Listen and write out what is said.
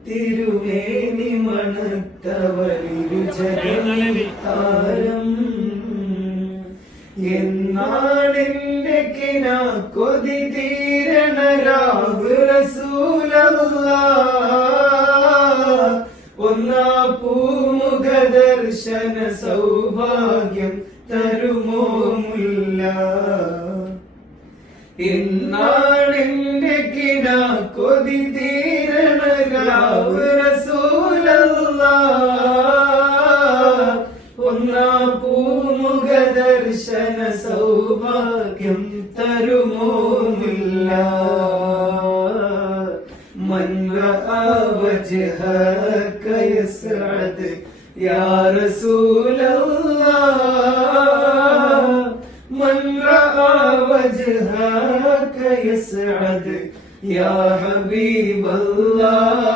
പഞ്ചാരത്തിരുമേനി മണത്തവരിരുചരം എന്നാണെന്റെ കിന കൊതി തീരണ രാവ് റസൂലല്ലാഹ് ഒന്നാ പൂമുഖ ദർശന സൗഭാഗ്യം തരുമോ മുല്ല എന്നാണെന്റെ കിന കൊതി തീരണ രാവ് റസൂലല്ലാഹ് ഒന്നാ പൂമുഖ ദർശന സൗഭാഗ്യം തരുമോ മുല്ല മൻ റആ വജ്ഹക യസ്അദ് യാ റസൂലല്ലാഹ് മൻ റആ വജ്ഹക യസ്അദ് യാ ഹബീബല്ലാഹ്